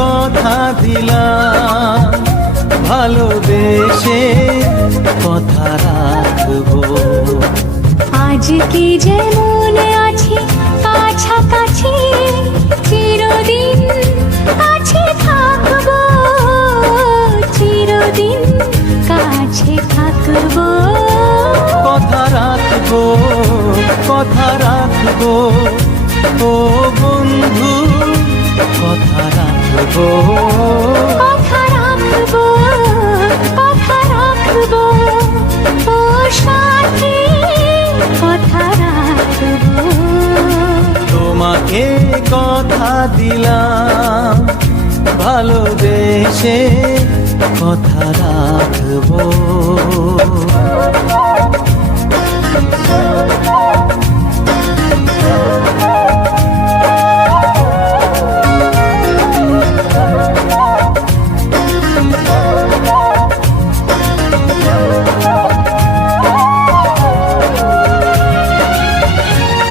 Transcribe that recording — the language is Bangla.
কথা দিলাম, ভালোবেসে কথা রাখবো। আজকে যেমন আছি কাছাকাছি, চিরদিন কাছে থাকবো, চিরদিন কাছে থাকবো। কথা রাখবো, কথা রাখবো, ও বন্ধু কথা রাখবো। কথা রাখবো, কথা রাখবো, ও সাথী কথা রাখবো। তোমাকে কথা দিলাম, ভালোবেসে কথা রাখবো।